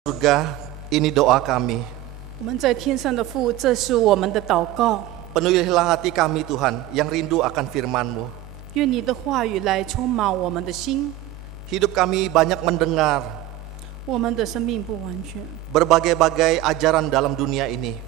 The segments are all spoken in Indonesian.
Surga, ini doa kami. 我们在天上的父，这是我们的祷告。 Penuhilah hati kami Tuhan yang rindu akan firman-Mu. 愿你的话语来充满我们的心。 Hidup kami banyak mendengar 我们的生命不完全， berbagai-bagai ajaran dalam dunia ini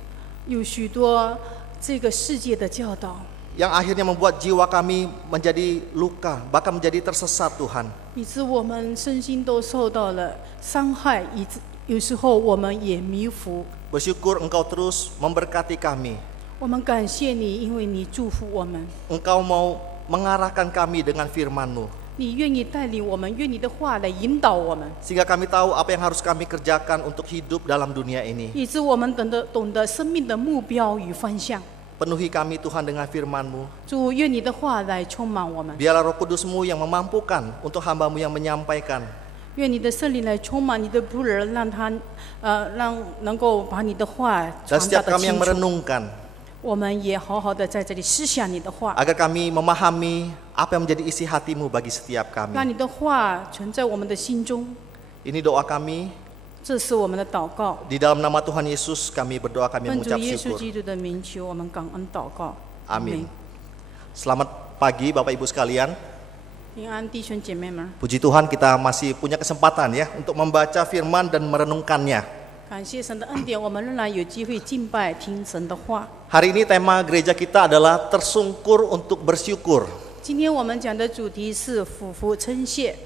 有许多这个世界的教导， yang akhirnya membuat jiwa kami menjadi luka, bahkan menjadi tersesat Tuhan. 以致我们身心都受到了伤害，以致有时候我们也迷糊。 Bersyukur Engkau terus memberkati kami. 我们感谢你，因为你祝福我们， Engkau mau mengarahkan kami dengan firman-Mu, 你愿意带领我们，愿你的话来引导我们， sehingga kami tahu apa yang harus kami kerjakan untuk hidup dalam dunia ini. 以致我们懂得生命的目标与方向。 Penuhi kami Tuhan dengan firman-Mu. 主，愿你的话来充满我们， Biarlah Roh Kudus-Mu yang memampukan untuk hamba-Mu yang menyampaikan. 愿你的圣灵来充满你的仆人，让他能够把你的话 Dan 传达 setiap 得 kami yang 清楚。 merenungkan, 我们也好好的在这里思想你的话， agar kami memahami apa yang menjadi isi hati-Mu bagi setiap 让 kami. 你的话存在我们的心中。 Ini doa kami, 这是我们的祷告， di dalam nama Tuhan Yesus kami berdoa, kami 奉主 mengucap 耶稣 syukur. 基督的名求，我们感恩祷告。 Amin. Selamat pagi Bapak Ibu sekalian. 平安，弟兄姐妹们， Puji Tuhan kita masih punya kesempatan ya untuk membaca firman dan merenungkannya. 感谢神的恩典，我们仍然有机会敬拜、听神的话。 Hari ini tema gereja kita adalah tersungkur untuk bersyukur. 今天我们讲的主题是俯伏称谢。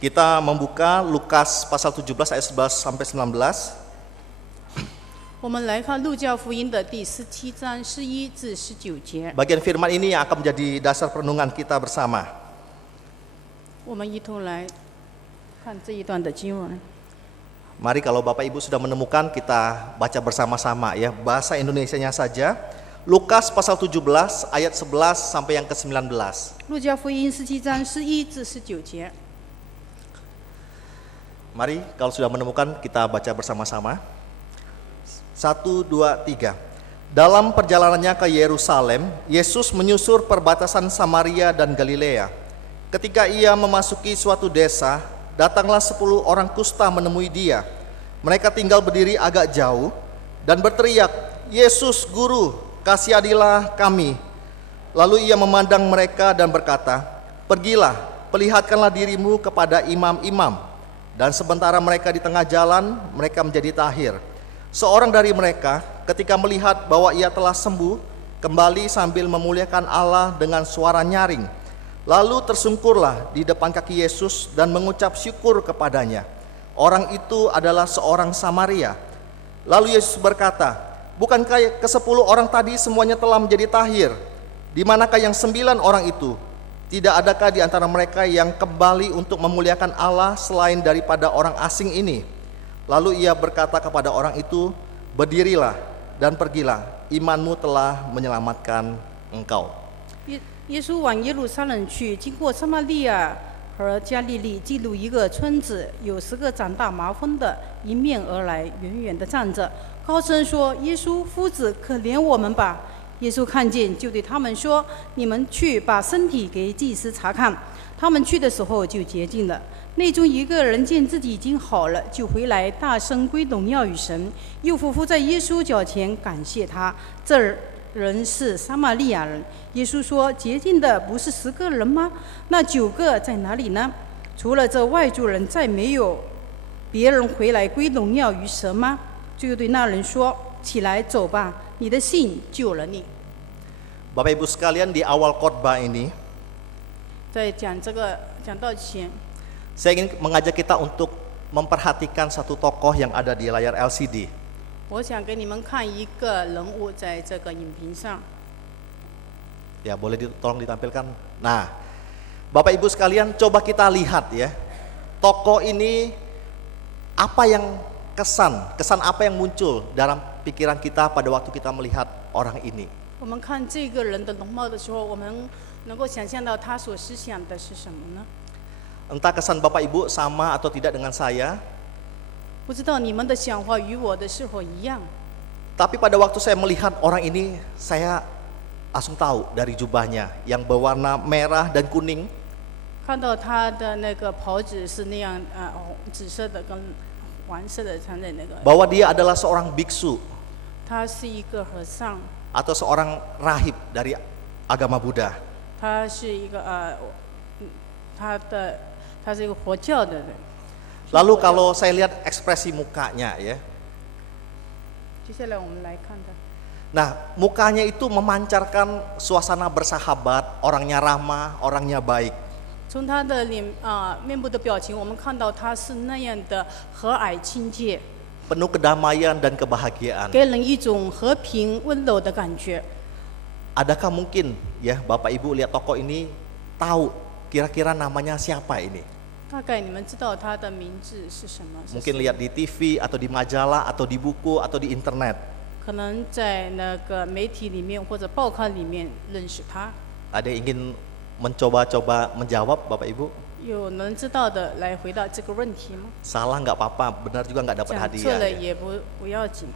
Kita membuka Lukas pasal 17 ayat 11 sampai 19. 我们来看路加福音的第17章11至19节， Bagian firman ini yang akan menjadi dasar perenungan kita bersama. 我们一同来看这一段的经文。 Mari kalau Bapak Ibu sudah menemukan kita baca bersama-sama ya, bahasa Indonesianya saja. Lukas pasal 17 ayat 11 sampai yang ke-19. 路加福音17章11至19节。 Mari kalau sudah menemukan kita baca bersama-sama. 1, 2, 3. Dalam perjalanannya ke Yerusalem, Yesus menyusur perbatasan Samaria dan Galilea. Ketika ia memasuki suatu desa, datanglah 10 orang kusta menemui dia. Mereka tinggal berdiri agak jauh dan berteriak, "Yesus, Guru, kasihanilah kami." Lalu ia memandang mereka dan berkata, "Pergilah, perlihatkanlah dirimu kepada imam-imam." Dan sementara mereka di tengah jalan, mereka menjadi tahir. Seorang dari mereka ketika melihat bahwa ia telah sembuh, kembali sambil memuliakan Allah dengan suara nyaring. Lalu tersungkurlah di depan kaki Yesus dan mengucap syukur kepadanya. Orang itu adalah seorang Samaria. Lalu Yesus berkata, "Bukankah ke-10 orang tadi semuanya telah menjadi tahir? Di manakah yang 9 orang itu? Tidak adakah di antara mereka yang kembali untuk memuliakan Allah selain daripada orang asing ini?" Lalu ia berkata kepada orang itu, "Berdirilah dan pergilah, imanmu telah menyelamatkan engkau." 耶稣往耶路撒冷去，经过撒玛利亚和加利利，进入一个村子，有10个长大麻风的迎面而来，远远地站着，高声说：“耶稣夫子，可怜我们吧！”耶稣看见，就对他们说：“你们去把身体给祭司查看。”他们去的时候就洁净了。内中一个人见自己已经好了，就回来大声归荣耀与神，又俯伏在耶稣脚前感谢他。这人是撒玛利亚人。耶稣说：“洁净的不是10个人吗？那9个在哪里呢？除了这外族人，再没有别人回来归荣耀于神吗？”就对那人说：“起来走吧，你的信救了你。” Bapak Ibu sekalian, di awal khotbah ini 在讲道前， saya ingin mengajak kita untuk memperhatikan satu tokoh yang ada di layar LCD. 我想给你们看一个人物在这个影屏上。 Ya, boleh tolong ditampilkan. Nah, Bapak Ibu sekalian, coba kita lihat ya. Tokoh ini apa yang kesan apa yang muncul dalam pikiran kita pada waktu kita melihat orang ini. 我们看这个人的容貌的时候，我们能够想象到他所思想的是什么呢？ Entah kesan Bapak Ibu sama atau tidak dengan saya, 不知道你们的想法与我的是否一样？ tapi pada waktu saya melihat orang ini, saya langsung tahu dari jubahnya yang berwarna merah dan kuning. 看到他的那个袍子是那样紫色的跟黄色的穿着那个， bahwa dia adalah seorang biksu 他是一个和尚， atau seorang rahib dari agama Buddha. 他是一个他是一个佛教的人。 Lalu kalau saya lihat ekspresi mukanya ya, 接下来我们来看他， nah mukanya itu memancarkan suasana bersahabat, orangnya ramah, orangnya baik. 从他的面部的表情，我们看到他是那样的和蔼亲切， Penuh kedamaian dan kebahagiaan. 给人一种和平温柔的感觉。 Adakah mungkin ya Bapak Ibu lihat tokoh ini tahu kira-kira namanya siapa ini? 大概你们知道他的名字是什么？ Mungkin lihat di TV atau di majalah atau di buku atau di internet. 可能在那个媒体里面或者报刊里面认识他。 Ada yang ingin mencoba-coba menjawab Bapak Ibu? 有能知道的来回答这个问题吗？ Salah nggak apa-apa, benar juga nggak dapat 讲错 hadiah. 了 Ya. 也不要紧。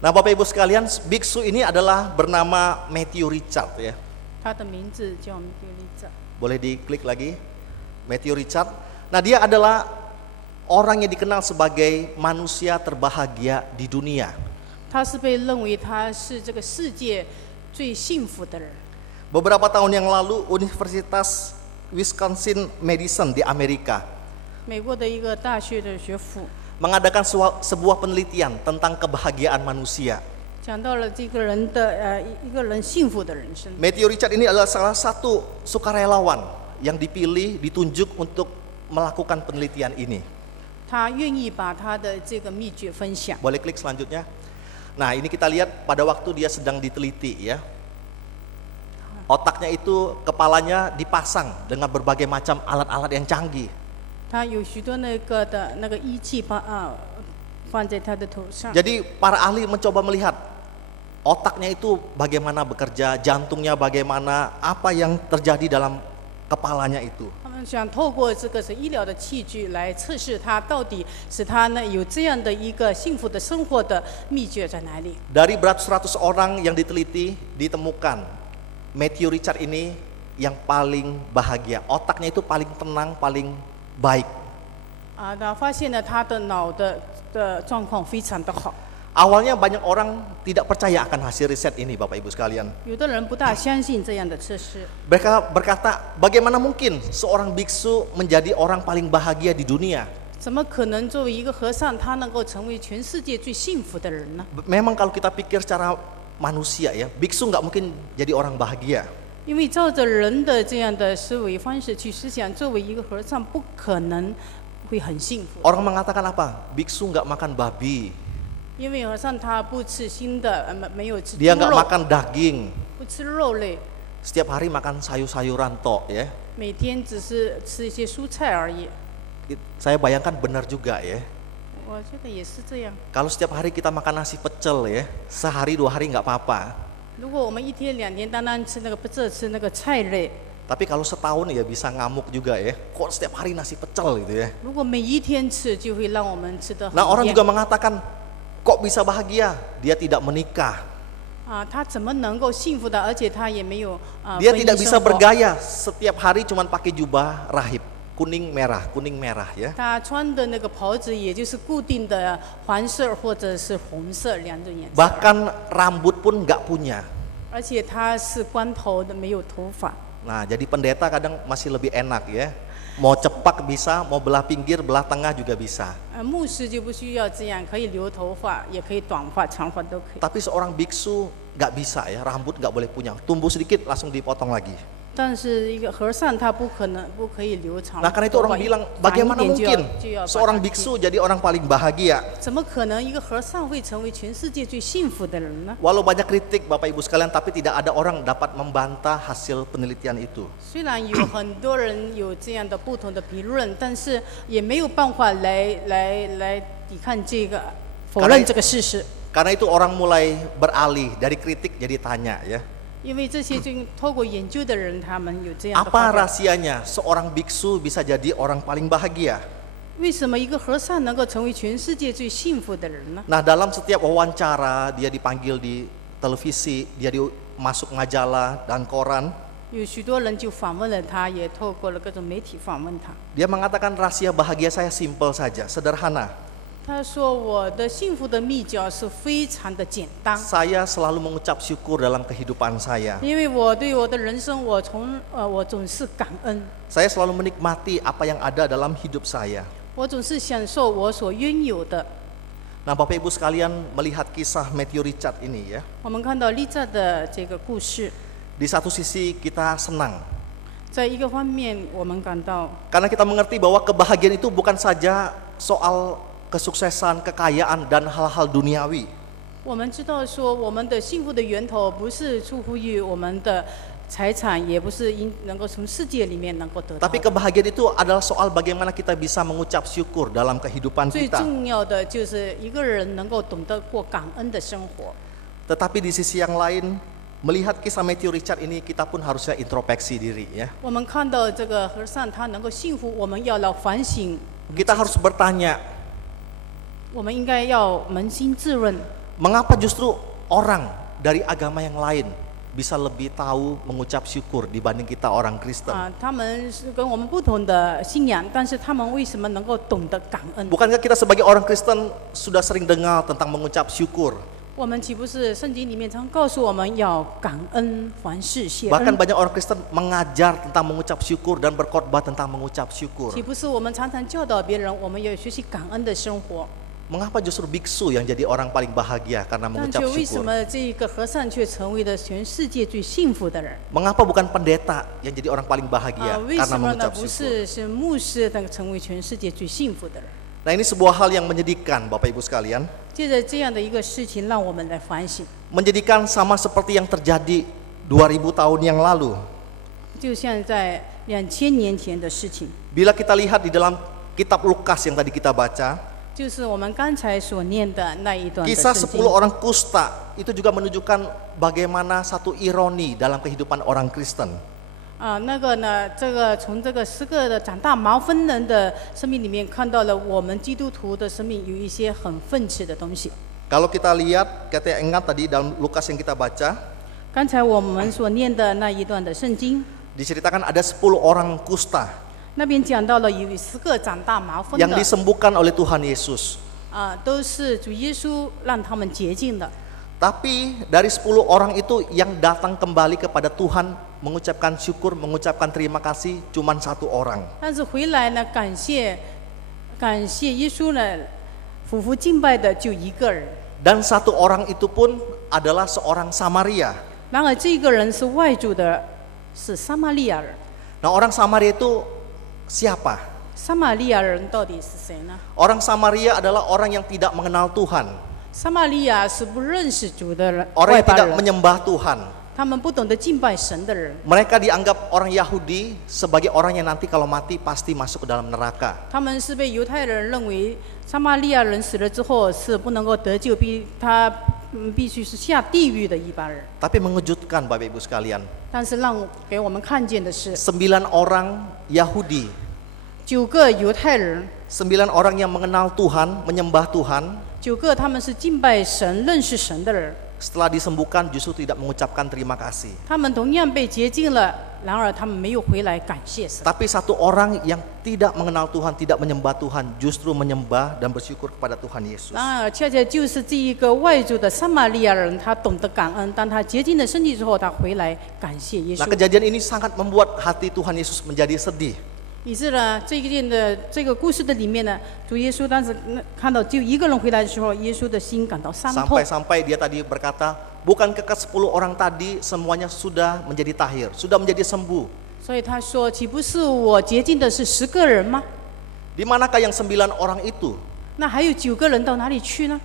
Nah Bapak Ibu sekalian, biksu ini adalah bernama Matthew Richard ya. 他的名字叫米格利扎， Boleh diklik lagi, Matthew Richard. Nah dia adalah orang yang dikenal sebagai manusia terbahagia di dunia. 他是被认为他是这个世界最幸福的人。 Beberapa tahun yang lalu Universitas Wisconsin Madison di Amerika 美国的一个大学的学府 mengadakan sebuah penelitian tentang kebahagiaan manusia. 讲到了这个人的一个人幸福的人生。 Matthew Richard ini adalah salah satu sukarelawan yang dipilih, ditunjuk untuk melakukan penelitian ini. 他愿意把他的这个秘诀分享。 Boleh klik selanjutnya. Nah ini kita lihat pada waktu dia sedang diteliti ya. Otaknya itu, kepalanya dipasang dengan berbagai macam alat-alat yang canggih. 他有许多那个仪器放在他的头上。 Jadi para ahli mencoba melihat otaknya itu bagaimana bekerja, jantungnya bagaimana, apa yang terjadi dalam kepalanya itu. 他们想透过这个是医疗的器具来测试他到底使他呢有这样的一个幸福的生活的秘诀在哪里。 Dari beratus-ratus orang yang diteliti, ditemukan Matthew Richard ini yang paling bahagia. Otaknya itu paling tenang, paling baik. 他发现了他的脑的状况非常的好。 Awalnya banyak orang tidak percaya akan hasil riset ini Bapak Ibu sekalian. 有的人不大相信这样的测试。 Mereka berkata, bagaimana mungkin seorang biksu menjadi orang paling bahagia di dunia? 怎么可能作为一个和尚，他能够成为全世界最幸福的人呢？ Memang kalau kita pikir secara manusia ya, biksu nggak mungkin jadi orang bahagia. 因为照着人的这样的思维方式去思想，作为一个和尚，不可能会很幸福。 Orang mengatakan apa? Biksu nggak makan babi, 因为和尚他不吃腥的，没有吃猪 dia nggak 肉， makan daging, 不吃肉类， setiap hari makan sayur-sayuran tok ya. 每天只是吃一些蔬菜而已。 Saya bayangkan benar juga ya. 我觉得也是这样。 Kalau setiap hari kita makan nasi pecel ya, sehari 2 hari nggak apa-apa. 如果我们1天2天单单吃那个不吃那个菜类， Tapi kalau setahun ya bisa ngamuk juga ya. Kok setiap hari nasi pecel gitu ya. 如果每一天吃，就会让我们吃得很 Nah orang 厌 juga mengatakan, kok bisa bahagia? Dia tidak menikah. 他怎么能够幸福的？而且他也没有婚 Dia 姻 tidak 生 bisa 活。 bergaya. Setiap hari cuma pakai jubah rahib. Kuning merah ya. 他穿的那个袍子，也就是固定的黄色或者是红色2种颜色。 Bahkan rambut pun nggak punya. 而且他是光头的，没有头发。 Nah jadi pendeta kadang masih lebih enak ya. Mau cepak bisa, mau belah pinggir, belah tengah juga bisa. 牧师就不需要这样，可以留头发，也可以短发、长发都可以。 Tapi seorang biksu nggak bisa ya, rambut nggak boleh punya. Tumbuh sedikit langsung dipotong lagi. 但是一个和尚他不可以留长。 Nah karena itu orang bilang, 长一 bagaimana 点就要 mungkin 就要把它 seorang 剃 biksu jadi orang paling bahagia? 怎么可能一个和尚会成为全世界最幸福的人呢？ Walau banyak kritik Bapak Ibu sekalian, tapi tidak ada orang dapat membantah hasil penelitian itu. 虽然有很多人有这样的不同的评论，但是也没有办法来抵抗这个否认这个事实。 Karena itu orang mulai beralih dari kritik jadi tanya ya. 因为这些就透过研究的人，他们有这样的 Apa 发表。 rahasianya seorang biksu bisa jadi orang paling bahagia? 为什么一个和尚能够成为全世界最幸福的人呢？ Nah dalam setiap wawancara dia dipanggil di televisi, dia masuk majalah dan koran. 有许多人就访问了他，也透过了各种媒体访问他。 Dia mengatakan rahasia bahagia saya simpel saja, sederhana. 他说我的幸福的秘诀是非常的简单， Saya selalu mengucap syukur dalam kehidupan saya. 因为我对我的人生我总是感恩， Saya selalu menikmati apa yang ada dalam hidup saya. 我总是享受我所拥有的。 Nah, Bapak Ibu sekalian melihat kisah Matthew Richard ini ya. 我们看到丽扎的这个故事， Di satu sisi kita senang 在一个方面我们感到， karena kita mengerti bahwa kebahagiaan itu bukan saja soal kesuksesan, kekayaan dan hal-hal duniawi. 我们知道说我们的幸福的源头不是出乎于我们的财产，也不是能够从世界里面能够得到 Tapi 的。 kebahagiaan itu adalah soal bagaimana kita bisa mengucap syukur dalam kehidupan 最 kita. 重要的就是一个人能够懂得过感恩的生活。 Tetapi di sisi yang lain, melihat kisah Matthew Richard ini, kita pun harusnya introspeksi diri ya. 我们看到这个和尚他能够幸福，我们要来反省， Kita harus bertanya, 我们应该要扪心自问， mengapa justru orang dari agama yang lain bisa lebih tahu mengucap syukur dibanding kita orang Kristen? 他们是跟我们不同的信仰，但是他们为什么能够懂得感恩？ Bukankah kita sebagai orang Kristen sudah sering dengar tentang mengucap syukur? 我们岂不是圣经里面常告诉我们要感恩，凡事谢 Bahkan 恩？ banyak orang Kristen mengajar tentang mengucap syukur dan berkhotbah tentang mengucap syukur. 岂不是我们常常教导别人，我们要学习感恩的生活？ Mengapa justru biksu yang jadi orang paling bahagia karena 但 mengucap 却为什 syukur? 么这个和尚却成为了全世界最幸福的人？ Mengapa bukan pendeta yang jadi orang paling bahagia 为 karena 什么呢？ mengucap 不 syukur? 是牧师能成为全世界最幸福的人？ Nah, ini sebuah hal yang menyedihkan Bapak Ibu sekalian. 借着这样的一个事情，让我们来反省。 Menjadikan sama seperti yang terjadi 2000 tahun yang lalu. 就像在2000年前的事情， Bila kita lihat di dalam kitab Lukas yang tadi kita baca, 就是我们刚才所念的那一段的 kisah 圣 10 经。 orang kusta itu juga menunjukkan bagaimana satu ironi dalam kehidupan orang Kristen. 那个呢，这个从这个10个的长大麻风人的生命里面，看到了我们基督徒的生命有一些很讽刺的东西。 Kalau kita lihat, kita ingat tadi dalam Lukas yang kita baca, 刚才我们所念的那一段的圣经， diceritakan ada 10 orang kusta 那边讲到了有10个长大麻风 yang 的， disembuhkan oleh Tuhan Yesus. 都是主耶稣让他们洁净的。 Tapi dari 10 orang itu yang datang kembali kepada Tuhan mengucapkan syukur, mengucapkan terima kasih cuman 1 orang. 但是回来呢，感谢耶稣呢，俯伏敬拜的就一个人。 Dan 1 orang itu pun adalah seorang Samaria. 然而这个人是外族的，是撒玛利亚人。 Nah, orang Samaria itu siapa? 撒玛利亚人到底是谁呢？ Orang Samaria adalah orang yang tidak mengenal Tuhan, 撒玛利亚是不认识主的人， orang 外 yang 邦 tidak 人， menyembah Tuhan. 他们不懂得敬拜神的人， Mereka dianggap orang Yahudi sebagai orang yang nanti kalau mati pasti masuk ke dalam neraka. 他们是被犹太人认为撒玛利亚人死了之后是不能够得救，必须是下地狱的一般人。 Tapi mengejutkan Bapak Ibu sekalian, 但是给我们看见的是， 9 orang Yahudi, 9个犹太人， 9 orang yang mengenal Tuhan, menyembah Tuhan, 9个他们是敬拜神、认识神的人， setelah disembuhkan justru tidak mengucapkan terima kasih. 他们同样被洁净了，然而他们没有回来感谢神。 Tapi 1 orang yang tidak mengenal Tuhan, tidak menyembah Tuhan, justru menyembah dan bersyukur kepada Tuhan Yesus. 然而，恰恰就是这一个外族的撒玛利亚人，他懂得感恩。当他洁净了身体之后，他回来感谢耶 Nah, 稣。 kejadian ini sangat membuat hati Tuhan Yesus menjadi sedih. 以致呢，这个故事的里面呢，主耶稣当时看到只有一个人回来的时候，耶稣的心感到伤痛。 Sampai-sampai dia tadi berkata, bukankah ke-10 orang tadi semuanya sudah menjadi tahir, sudah menjadi sembuh? 所以他说：“岂不是我洁净的是10个人吗？ Di manakah yang 9 orang itu? 那还有9个人到哪里去呢？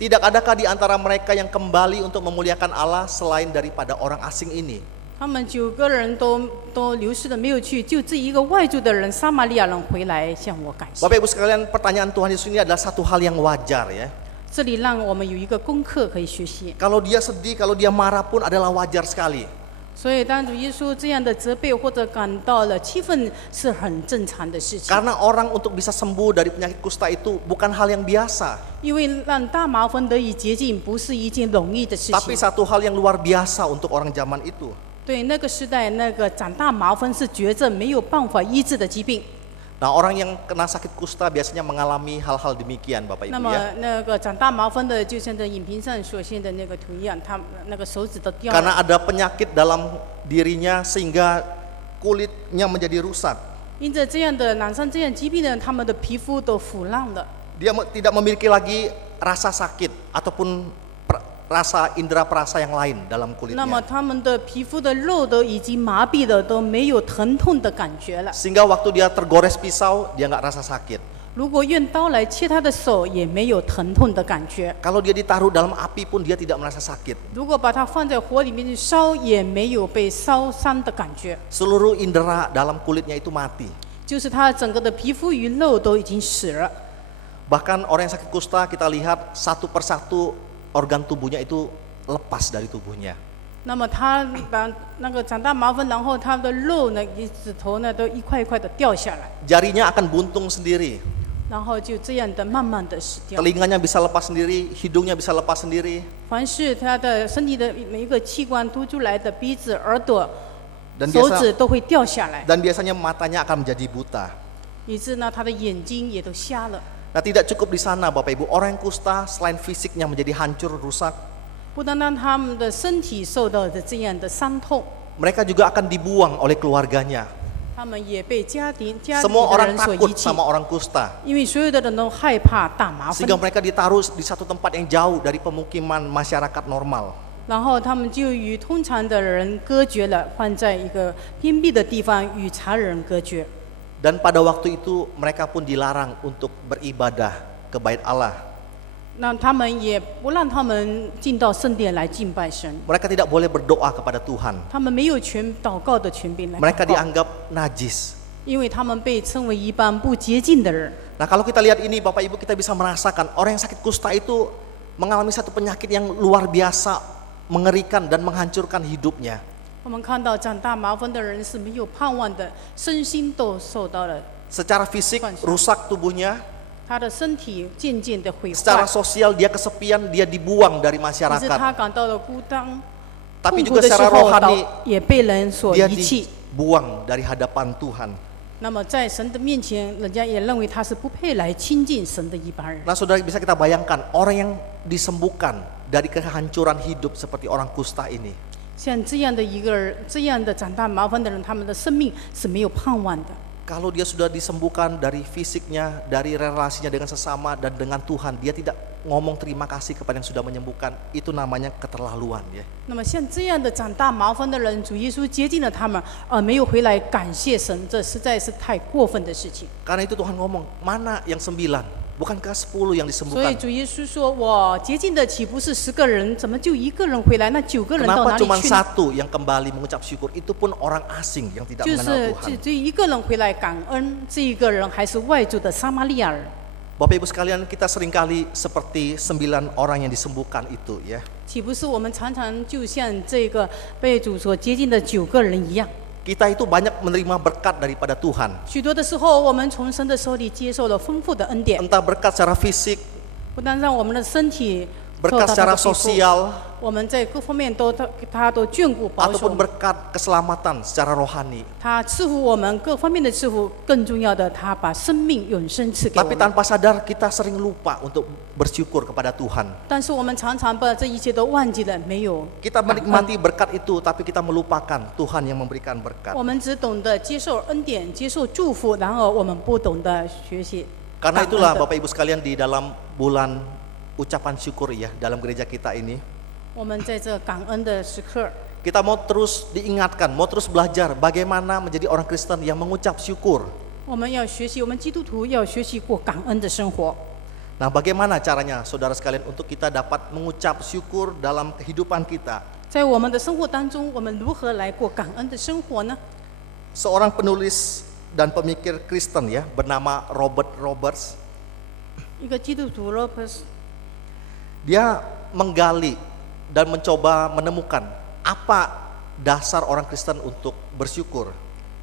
Tidak adakah di antara mereka yang kembali untuk memuliakan Allah selain daripada orang asing ini? 他们9个人都流失了，没有去，就这一个外族的人，撒玛利亚人回来向我感谢。 Bapak Ibu sekalian, pertanyaan Tuhan Yesus ini adalah satu hal yang wajar ya. 这里让我们有一个功课可以学习。 Kalau dia sedih, kalau dia marah pun adalah wajar sekali. 所以，当主耶稣这样的责备或者感到了气愤，是很正常的事情。 Karena orang untuk bisa sembuh dari penyakit kusta itu bukan hal yang biasa, 因为让大麻风得以洁净，不是一件容易的事 tapi 情。 satu hal yang luar biasa untuk orang zaman itu. 对那个时代，那个长大麻风是绝症没有办法医治的疾病。Nah, orang yang kena sakit kusta biasanya mengalami hal-hal demikian, Bapak 那 Ibu 么 ya. 那个长大麻风的，就像这影片上所现的那个图一样，他那个手指都掉了， Karena ada penyakit dalam dirinya sehingga kulitnya menjadi rusak. 因着这样的染上这样疾病的人，他们的皮肤都腐烂了， Dia tidak memiliki lagi rasa sakit ataupun rasa indera perasa yang lain dalam 那么 kulitnya. 他们的皮肤的肉都已经麻痹了，都没有疼痛的感觉了。 Sehingga waktu dia tergores pisau, dia nggak rasa sakit. 如果用刀来切他的手，也没有疼痛的感觉。 Kalau dia ditaruh dalam api pun dia tidak merasa sakit. 如果把它放在火里面去烧，也没有被烧伤的感觉， Seluruh indera dalam kulitnya itu mati. 就是他整个的皮肤与肉都已经死了。 Bahkan orang yang sakit kusta kita lihat satu persatu organ tubuhnya itu lepas dari tubuhnya. 那么他把那个长大麻风，然后他的肉呢，指头呢都一块一块的掉下来， Jarinya akan buntung sendiri, 然后就这样的慢慢的死掉。 telinganya bisa lepas sendiri, hidungnya bisa lepas sendiri, 凡是他的身体的每一个器官凸出来的，鼻子、耳朵、 dan 手指都会掉下来， biasanya matanya akan menjadi buta. 以致呢他的眼睛也都瞎了。 Nah, tidak cukup di sana, Bapak Ibu. Orang yang kusta selain fisiknya menjadi hancur, rusak, 不单单他们的身体受到的这样的伤痛， mereka juga akan dibuang oleh keluarganya. 他们也被家庭的 Semua 人 orang 所遗 takut 弃， sama orang kusta, 因为所有的人都害怕大麻风 sehingga，mereka ditaruh di satu tempat yang jauh dari pemukiman masyarakat normal. 然后他们就与通常的人隔绝了，放在一个偏僻的地方与常人隔绝。 Dan pada waktu itu mereka pun dilarang untuk beribadah ke bait Allah. 那他们也不让他们进到圣殿来敬拜神， Mereka tidak boleh berdoa kepada Tuhan. 他们没有祷告的权柄来 Mereka 祷告， dianggap najis. 因为他们被称为一般不洁净的人。 Nah, kalau kita lihat ini Bapak Ibu, kita bisa merasakan orang yang sakit kusta itu mengalami satu penyakit yang luar biasa, mengerikan dan menghancurkan hidupnya. 我们看到长大麻风的人是没有盼望的，身心都受到了， Secara fisik rusak tubuhnya, 他的身体渐渐的毁坏， secara sosial dia kesepian, dia dibuang dari 以致 masyarakat. 他感到了孤单。 Tapi 痛苦 juga 的时 secara 候， rohani 也被人所 dia 遗弃。 dibuang dari hadapan Tuhan. 那么在神的面前，人家也认为他是不配来亲近神的一般人。 Nah, saudara bisa kita bayangkan orang yang disembuhkan dari kehancuran hidup seperti orang kusta ini. 像这样的一个人，这样的长大麻烦的人，他们的生命是没有盼望的。 Kalau dia sudah disembuhkan dari fisiknya, dari relasinya dengan sesama dan dengan Tuhan, dia tidak ngomong terima kasih kepada yang sudah menyembuhkan. Itu namanya keterlaluan ya. 那么像这样的长大麻烦的人，主耶稣接近了他们，而没有回来感谢神，这实在是太过分的事情。 Karena itu Tuhan ngomong, mana yang 9? Bukankah 10 yang 所 disembuhkan? 以主耶稣说：“我接近的岂不是10个人？怎么就1个人回来？那9个人到 Kenapa 哪里 cuma 去呢？ 1 yang kembali mengucap syukur? Itu pun orang asing yang tidak 就 mengenal 是 Tuhan. 这1个人回来感恩，这1个人还是外族的撒玛利亚人。 Bapak Ibu sekalian, kita seringkali seperti 9 orang yang disembuhkan itu ya. 岂不是我们常常就像这个被主所接近的9个人一样？ Kita itu banyak menerima berkat daripada Tuhan. 许多的时候，我们从神的手里接受了丰富的恩典， Entah berkat secara fisik, 不但让我们的身体受 berkat 到他 secara 的庇护， sosial, 我们在各方面他都眷顾保 ataupun 守， berkat keselamatan secara rohani. 他赐福我们各方面的赐福，更重要的，他把生命永生赐给我 Tapi 们。 tanpa sadar kita sering lupa untuk bersyukur kepada Tuhan. 但是我们常常把这一切都忘记了，没有 Kita 感恩。 menikmati berkat itu, tapi kita melupakan Tuhan yang memberikan berkat. 我们只懂得接受恩典、接受祝福，然而我们不懂得学习。 Karena 感恩 itulah 的 Bapak Ibu sekalian di dalam bulan ucapan syukur ya, dalam gereja kita ini, 我们在这感恩的时刻， kita mau terus diingatkan, mau terus belajar bagaimana menjadi orang Kristen yang mengucap syukur. 我们要学习，我们基督徒要学习过感恩的生活。 Nah, bagaimana caranya saudara sekalian untuk kita dapat mengucap syukur dalam kehidupan kita? 在我们的生活当中，我们如何来过感恩的生活呢？ Seorang penulis dan pemikir Kristen ya, bernama Robert Roberts, 一个基督徒 Robert， dia menggali dan mencoba menemukan apa dasar orang Kristen untuk bersyukur.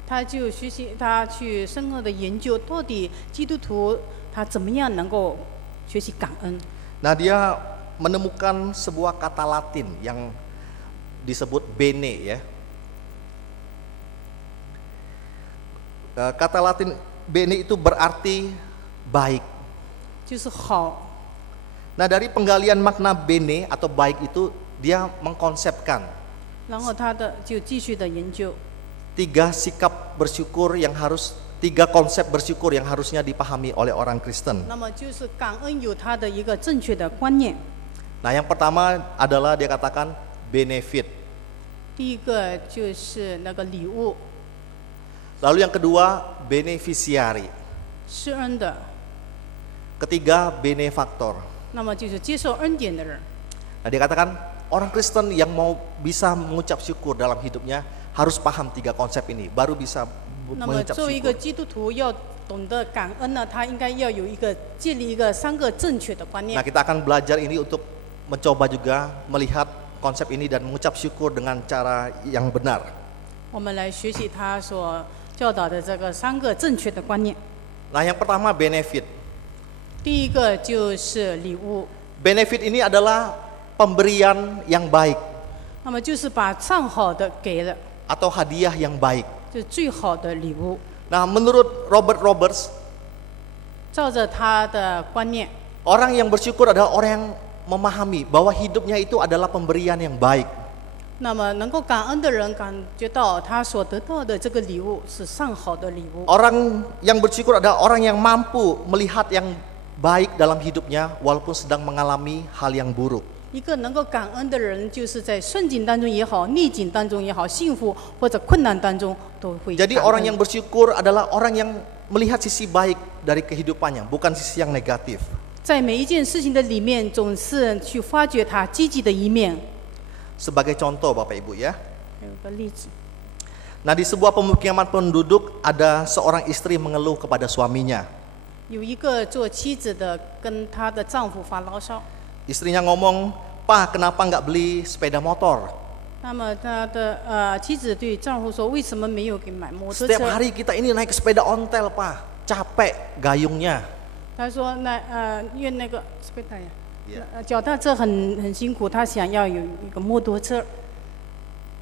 他就学习，他去深刻的研究，到底基督徒他怎么样能够学习感恩。 Nah, dia menemukan sebuah kata Latin yang disebut bene ya. Kata Latin bene itu berarti baik. 就是好。 Nah, dari penggalian makna bene atau baik itu dia mengkonsepkan 然后他的就继续的研究， tiga konsep bersyukur yang harusnya dipahami oleh orang Kristen. 那么就是感恩有他的一个正确的观念。 Nah, yang pertama adalah dia katakan benefit. 第一个就是那个礼物， Lalu yang kedua beneficiary. 施恩的， Ketiga benefaktor. 那么就是接受恩典的人。 Nah, dia katakan orang Kristen yang mau bisa mengucap syukur dalam hidupnya harus paham tiga konsep ini, baru bisa 那么 mengucap 作为一个 syukur. 基督徒，要懂得感恩呢，他应该要有一个建立一个3个正确的观 Nah, 念。 kita akan belajar ini untuk mencoba juga melihat konsep ini dan mengucap syukur dengan cara yang benar. 我们来学习他所教导的这个3个正确的观念。 Nah, yang pertama benefit. 第一个就是礼物， Benefit ini adalah pemberian yang baik 那么就是把上好的给了， atau hadiah yang baik. 就是最好的礼物。 Nah, menurut Robert Roberts, 照着他的观念， orang yang bersyukur adalah orang yang memahami bahwa hidupnya itu adalah pemberian yang baik. 那么能够感恩的人感觉到他所得到的这个礼物是上好的礼物。 Orang yang bersyukur adalah orang yang mampu melihat yang baik dalam hidupnya walaupun sedang mengalami hal yang buruk. 一个能够感恩的人，就是在顺境当中也好，逆境当中也好，幸福或者困难当中都会感 Jadi 恩。 orang yang bersyukur adalah orang yang melihat sisi baik dari kehidupannya, bukan sisi yang negatif. 在每一件事情的里面，总是去发掘他积极的一面。 Sebagai contoh Bapak Ibu ya. 还有个例子， Nah, di sebuah pemukiman penduduk ada seorang istri mengeluh kepada suaminya. 有一个做妻子的跟她的丈夫发牢骚， Istrinya ngomong, "Pak, kenapa nggak beli sepeda motor? 那么她的妻子对丈夫说：“为什么没有给买摩托 Setiap 车 hari kita ini naik sepeda ontel, Pak. Capek gayungnya." ？” 她说：“因为那个Yeah. 脚踏车很辛苦，她想要有一个摩托车。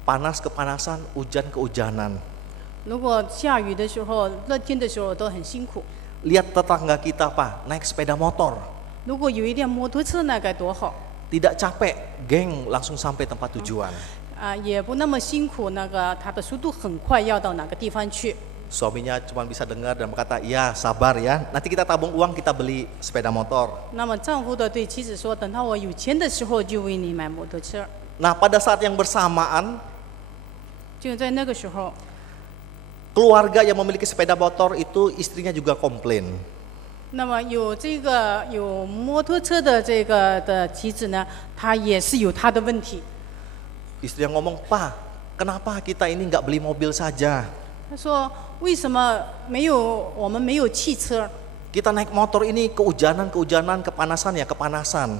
Panas kepanasan, hujan kehujanan. 如果下雨的时候、热天的时候都很辛苦。 Lihat tetangga kita, Pak, naik sepeda motor. 如果有一辆摩托车，那该多好！ Tidak capek, geng langsung sampai tempat tujuan. 也不那么辛苦，它的速度很快，要到哪个地方去？ Suaminya cuma bisa dengar dan berkata, "Ya, sabar ya. Nanti kita tabung uang, kita beli sepeda motor." 那么丈夫的对妻子说：“等到我有钱的时候，就为你买摩托车。” Nah, pada saat yang bersamaan, 就在那个时候， keluarga yang memiliki sepeda motor itu istrinya juga komplain. 那么有摩托车的的妻子呢，她也是有她的问题。 Istri yang ngomong, "Pak, kenapa kita ini nggak beli mobil saja? 她说：“为什么我们没有汽车？ Kita naik motor ini kehujanan, kepanasan ya kepanasan.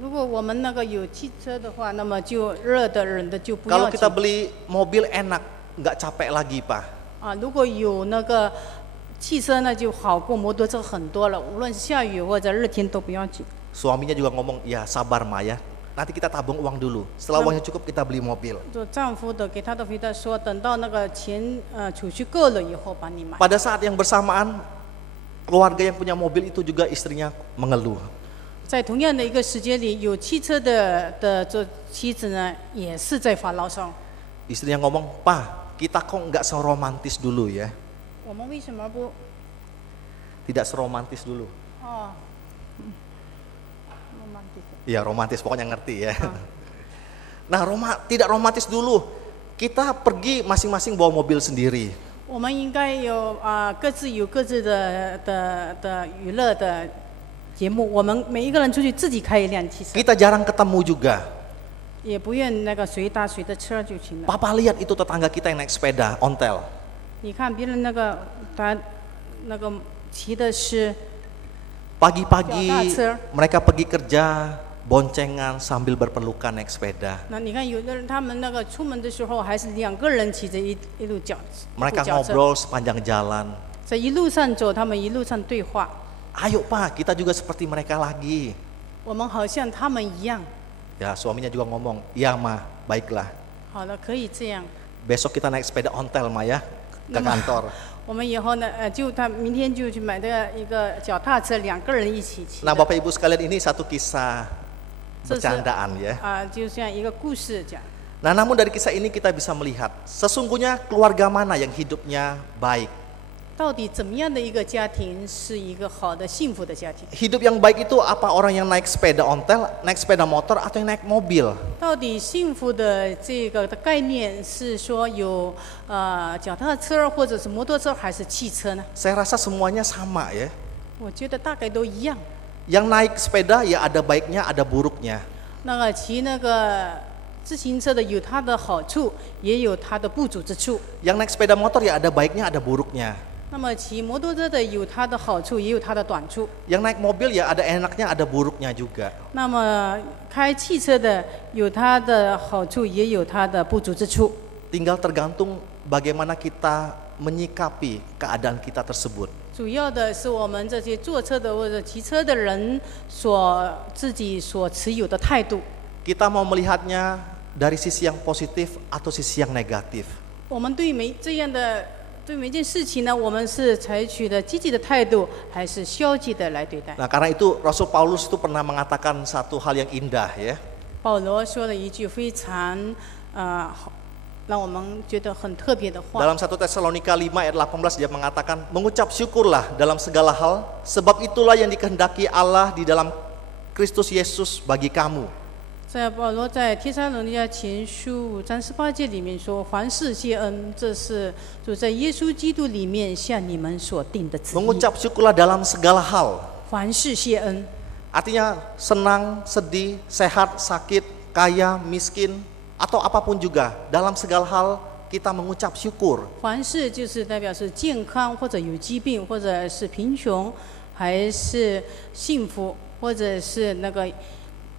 如果我们有汽车的话，那么就热的冷的就不 Kalau 要 kita 紧 beli mobil enak, nggak capek lagi, Pak." 啊。如果有汽车呢，就好过摩托车很多了。无论是下雨或者热天都不要紧。 Suaminya juga ngomong, "Ya sabar Ma ya, nanti kita tabung uang dulu. Setelah uangnya cukup kita beli mobil." 就丈夫的给他的回答说：“等到钱储蓄够了以后，帮你买。” Pada saat yang bersamaan, keluarga yang punya mobil itu juga istrinya mengeluh. 在同样的一个时间里，有汽车的这妻子呢，也是在发牢骚。 Istrinya ngomong, "Pak, kita kok nggak seromantis dulu ya?" 我们为什么不？ Tidak seromantis dulu. 哦， Iya romantis, pokoknya ngerti ya. Nah, tidak romantis dulu. Kita pergi masing-masing bawa mobil sendiri. 我们应该各自有各自的娱乐的节目。我们每一个人出去自己开一辆汽车， Kita jarang ketemu juga. 也不愿谁搭谁的车就行了。 Papa lihat itu tetangga kita yang naik sepeda ontel. 你看别人他骑的是 Pagi-pagi脚踏车。 mereka pergi kerja boncengan sambil berpelukan naik sepeda. 那你看有的人他们出门的时候还是2个人骑着一路脚 Mereka 脚车， ngobrol sepanjang jalan. 在一路上走，他们一路上对话。 Ayo Pak, kita juga seperti mereka lagi. 我们好像他们一样。 Ya suaminya juga ngomong, "Iya Ma, baiklah. 好了，可以这样。 Besok kita naik sepeda ontel Ma ya, ke kantor. 我们以后呢，他明天就去买一个脚踏车，2个人一起骑 Nah 的。 Bapak Ibu sekalian ini satu kisah bercandaan ya. 就像一个故事讲。 Nah namun dari kisah ini kita bisa melihat sesungguhnya keluarga mana yang hidupnya baik. 到底怎么样的一个家庭是一个好的幸福的家庭？ Hidup yang baik itu apa orang yang naik sepeda ontel, naik sepeda motor atau yang naik mobil? 到底幸福的这个的概念是说有脚踏车或者是摩托车还是汽车呢？ Saya rasa semuanya sama ya. 我觉得大概都一样。 Yang naik sepeda ya ada baiknya, ada buruknya. 那个骑那个自行车的有它的好处，也有它的不足之处。 Yang naik sepeda motor ya ada baiknya, ada buruknya. 那么骑摩托车的有它的好处，也有它的短处。 Yang naik mobil ya ada enaknya, ada buruknya juga. 那么开汽车的有它的好处，也有它的不足之处。 Tinggal tergantung bagaimana kita menyikapi keadaan kita tersebut. 主要的是我们这些坐车的或者骑车的人自己所持有的态度。 Kita mau melihatnya dari sisi yang positif atau sisi yang negatif. 我们对每件事情呢，我们是采取的积极的态度，还是消极的来对待？ Nah karena itu Rasul Paulus itu pernah mengatakan satu hal yang indah ya. 保罗说了一句非常让我们觉得很特别的话。 Dalam 1 Tesalonika 5 ayat 18 dia mengatakan, mengucap syukurlah dalam segala hal, sebab itulah yang dikehendaki Allah di dalam Kristus Yesus bagi kamu. 在保罗在帖撒罗尼迦前书5章18节里面说：“凡事谢恩，这是主在耶稣基督里面向你们所定的旨意。” Mengucap syukurlah dalam segala hal. 凡事谢恩， Artinya senang, sedih, sehat, sakit, kaya, miskin, atau apapun juga. Dalam segala hal kita mengucap syukur. 凡事就是代表是健康，或者有疾病，或者是贫穷，还是幸福，或者是那个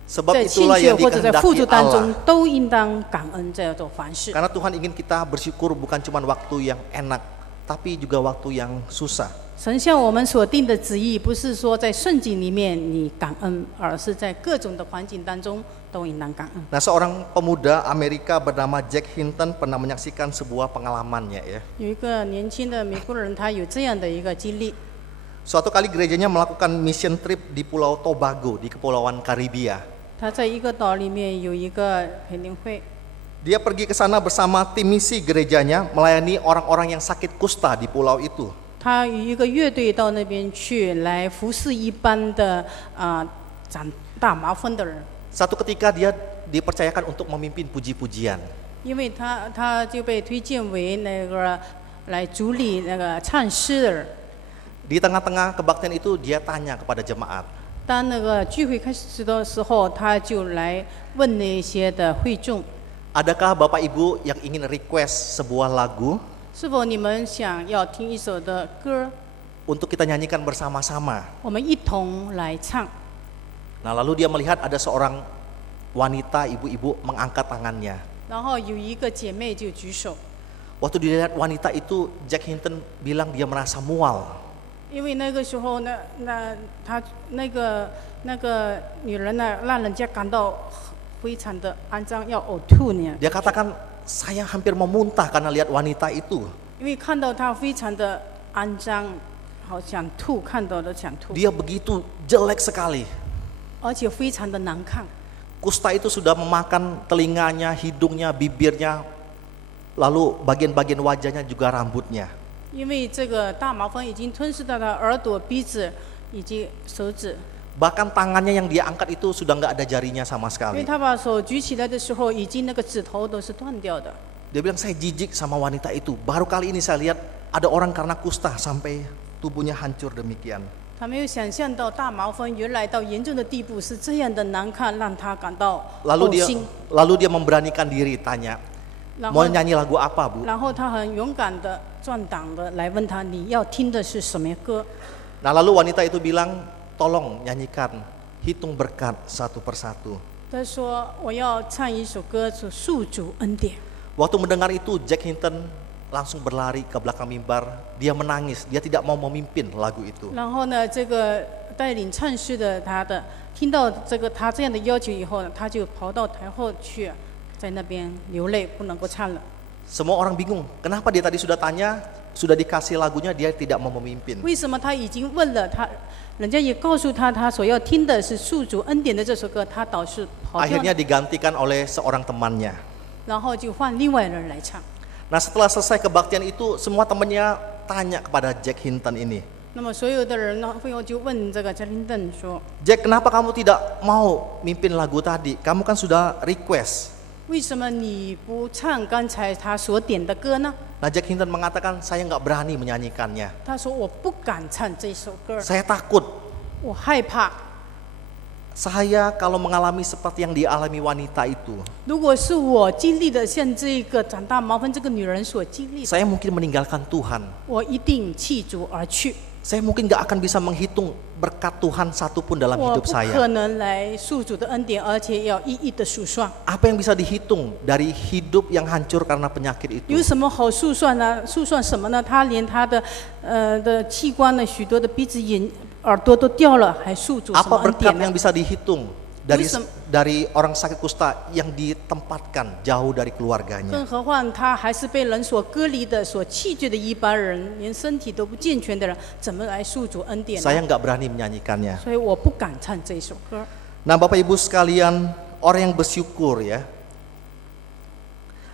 Sebab 在欠 itulah 缺 yang 或者在富足 dikehendaki 当中 Allah. 都应当感恩，这叫做凡事。 Karena Tuhan ingin kita bersyukur bukan cuma waktu yang enak, tapi juga waktu yang susah. 神向我们所定的旨意，不是说在顺境里面你感恩，而是在各种的环境当中都应当感恩。 Nah, seorang pemuda Amerika bernama Jack Hinton pernah menyaksikan sebuah pengalamannya ya. 有一个年轻的美国人，他有这样的一个经历。 Suatu kali gerejanya melakukan mission trip di Pulau Tobago di Kepulauan Karibia. 他在一个岛里面有一个培灵会， Dia pergi ke sana bersama tim misi gerejanya melayani orang-orang yang sakit kusta di pulau itu. 他与一个乐队到那边去，来服侍一般的长大麻风的人。 Satu ketika dia dipercayakan untuk memimpin puji-pujian. 因为他就被推荐为那个来主理那个唱诗的人。 Di tengah-tengah kebaktian itu dia tanya kepada jemaat, 当那个聚会开始的时候，他就来问那些的会众： adakah Bapak Ibu yang ingin request sebuah lagu 是否你们想要听一首的歌， untuk kita nyanyikan bersama-sama? 我们一同来唱？ Nah, lalu dia melihat ada seorang wanita ibu-ibu mengangkat tangannya. 然后有一个姐妹就举手， Waktu dilihat wanita itu, Jack Hinton bilang dia merasa mual. 因为那个时候呢，她那个女人呢，让人家感到非常的肮脏，要呕吐呢。 Dia katakan, saya hampir mau muntah karena lihat wanita itu. 因为看到她非常的肮脏，好想吐，看到都想吐， Dia begitu jelek sekali. 而且非常的难看。 Kusta itu sudah memakan telinganya, hidungnya, bibirnya, lalu bagian-bagian wajahnya juga rambutnya. 因为这个大麻风已经吞噬到她耳朵、鼻子以及手指， Bahkan tangannya yang dia angkat itu sudah nggak ada jarinya sama 因为 sekali. 她把手举起来的时候，已经那个指头都是断掉的。 Dia bilang, saya jijik sama wanita itu. Baru kali ini saya lihat ada orang karena kusta sampai tubuhnya hancur demikian. 她没有想象到大麻风原来到严重的地步是这样的难看，让她感到 Lalu 呕心。 dia memberanikan diri tanya, 然 mau 后， nyanyi lagu apa Bu? 然后她很勇敢的壮胆的来问她：“你要听的是什么歌 Nah lalu wanita itu bilang, tolong nyanyikan hitung berkat satu persatu.？” 她说：“我要唱一首歌，是诉主恩典。” Waktu mendengar itu, Jack Hinton langsung berlari ke belakang mimbar. Dia menangis, dia tidak mau memimpin lagu itu. 然后呢，这个带领唱诗的听到他这样的要求以后呢，他就跑到台后去，在那边流泪，不能够唱了。 Semua orang bingung, kenapa dia tadi sudah tanya, sudah dikasih lagunya dia tidak mau memimpin. 为什么他已经问了他，人家也告诉他，他所要听的是宿主恩典的这首歌，他倒是跑掉 Akhirnya 了， digantikan oleh seorang temannya. 然后就换另外人来唱。 Nah setelah selesai kebaktian itu semua temannya tanya kepada Jack Hinton ini, 那么所有的人呢，会后就问这个加林顿说 Jack, kenapa kamu tidak mau mimpin lagu tadi? Kamu kan sudah request.：“ 为什么你不唱刚才他所点的歌呢 Nah Jack Hinton mengatakan saya nggak berani menyanyikannya. ？”他说：“我不敢唱这首歌， Saya takut. 我害怕。 Saya kalau mengalami seperti yang dialami wanita itu, 如果是我经历的像这个长大麻烦这个女人所经历的， saya mungkin meninggalkan Tuhan. 我一定弃主而去， Saya mungkin nggak akan bisa menghitung berkat Tuhan satupun dalam 我 hidup 不 saya. 可能来诉主的恩典，而且要一一的数算。 Apa yang bisa dihitung dari hidup yang hancur karena penyakit 有 itu? 什么好诉算呢？诉算什么呢？他连他的器官呢，许多的鼻子、眼、耳朵都掉了，还诉主什么 Apa 恩 berkat 典 yang 呢？ bisa dihitung dari Yusem. dari orang sakit kusta yang ditempatkan jauh dari keluarganya? 更何况他还是被人所隔离的、所弃绝的一般人，连身体都不健全的人，怎么来诉主恩典呢？ Saya nggak berani menyanyikannya. 所以我不敢唱这首歌。 Nah Bapak Ibu sekalian, orang yang bersyukur ya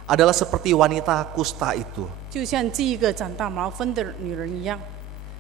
adalah seperti wanita kusta itu. 就像这一个长大麻风的女人一样，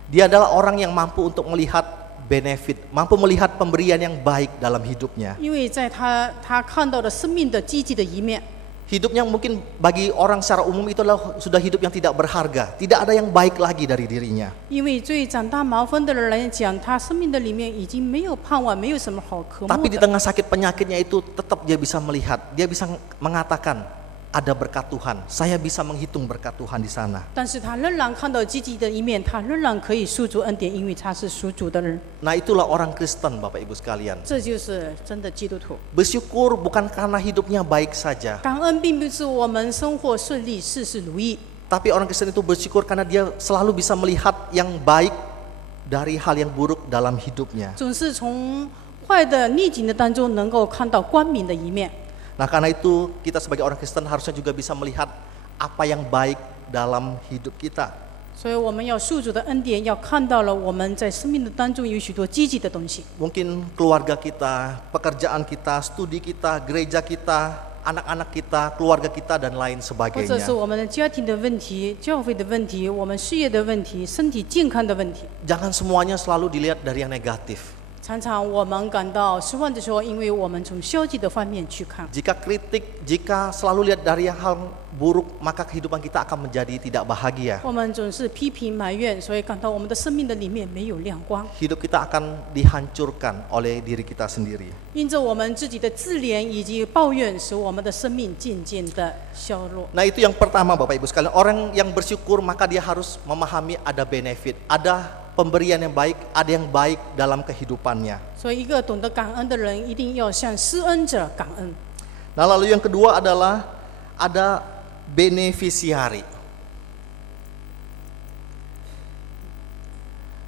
Dia adalah orang yang mampu untuk melihat benefit, mampu melihat pemberian yang baik dalam hidupnya. 因为在她看到了生命的积极的一面。 Hidupnya mungkin bagi orang secara umum itu adalah sudah hidup yang tidak berharga, tidak ada yang baik lagi dari dirinya. 因为对长大麻风的人来讲，他生命的里面已经没有盼望，没有什么好渴慕 Tapi di 的。 tengah sakit penyakitnya itu tetap dia bisa melihat, dia bisa mengatakan ada berkat Tuhan. Saya bisa menghitung berkat Tuhan di sana. 但是他仍然看到积极的一面，他仍然可以诉主恩典，因为他是属主的人。 Nah itulah orang Kristen Bapak Ibu sekalian. 这就是真的基督徒。 Bersyukur bukan karena hidupnya baik saja. 感恩并不是我们生活顺利、事事如意， Tapi orang Kristen itu bersyukur karena dia selalu bisa melihat yang baik dari hal yang buruk dalam hidupnya. 总是从坏的逆境的当中能够看到光明的一面。 Nah karena itu kita sebagai orang Kristen harusnya juga bisa melihat apa yang baik dalam hidup kita. 所以我们要诉主的恩典，要看到了我们在生命的当中有许多积极的东西。 Mungkin keluarga kita, pekerjaan kita, studi kita, gereja kita, anak-anak kita, keluarga kita dan lain 或者是 sebagainya. 我们的家庭的问题、教会的问题、我们事业的问题、身体健康的问题。 Jangan semuanya selalu dilihat dari yang negatif. 常常我们感到失望的时候，因为我们从消极的方面去看。 Jika kritik, jika selalu lihat dari yang hal buruk, maka kehidupan kita akan menjadi tidak bahagia. 我们总是批评埋怨，所以感到我们的生命的里面没有亮光。 Hidup kita akan dihancurkan oleh diri kita sendiri. 因着我们自己的自怜以及抱怨，使我们的生命渐渐的消落。 Nah itu yang pertama Bapak Ibu sekalian. Orang yang bersyukur maka dia harus memahami ada benefit, ada pemberian yang baik, ada yang baik dalam kehidupannya. 所以，一个懂得感恩的人，一定要向施恩者感恩。 Nah lalu yang kedua adalah ada beneficiary.